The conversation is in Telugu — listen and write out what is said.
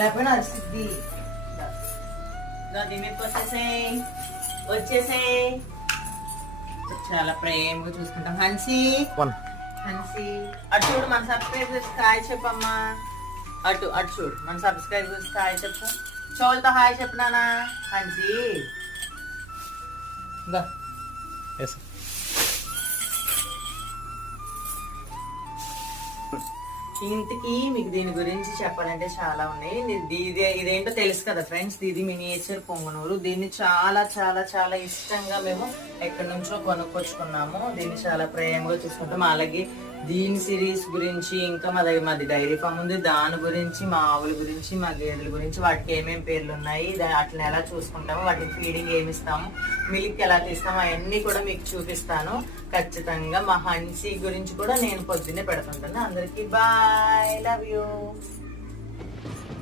లేకపోయినా అరిసిద్ది. దీనికి వచ్చేసే చాలా ప్రేమగా చూసుకుంటాం. హన్సీ హన్సీ అటు చూడు, మన సబ్స్క్రైబర్స్ హాయ్ చెప్పమ్మా. అటు అటు చూడు, మన సబ్స్క్రైబర్స్ హాయ్ చెప్పు. చోళ్ళతో హాయ్ చెప్పినానా హన్సీ. ఇంతకీ మీకు దీని గురించి చెప్పాలంటే చాలా ఉన్నాయి. ఇదేంటో తెలుసు కదా ఫ్రెండ్స్, ఇది మినియేచర్ పొంగనూరు. దీన్ని చాలా చాలా చాలా ఇష్టంగా మేము ఎక్కడి నుంచో కొనుక్కొచ్చుకున్నాము. దీన్ని చాలా ప్రేమగా చూసుకుంటాం. అలాగే దీని సిరీస్ గురించి, ఇంకా మాది డైరీ ఫామ్ ఉంది, దాని గురించి, మా ఆవుల గురించి, మా గేదెల గురించి, వాటికి ఏమేమి పేర్లు ఉన్నాయి, వాటిని ఎలా చూసుకుంటాము, వాటికి ఫీడింగ్ ఏమి ఇస్తాము, మిల్క్ ఎలా తీస్తాము, అవన్నీ కూడా మీకు చూపిస్తాను ఖచ్చితంగా. మా హన్సీ గురించి కూడా నేను పొద్దున్నే పెడుతుంటాను. అందరికీ బాయ్, లవ్ యూ.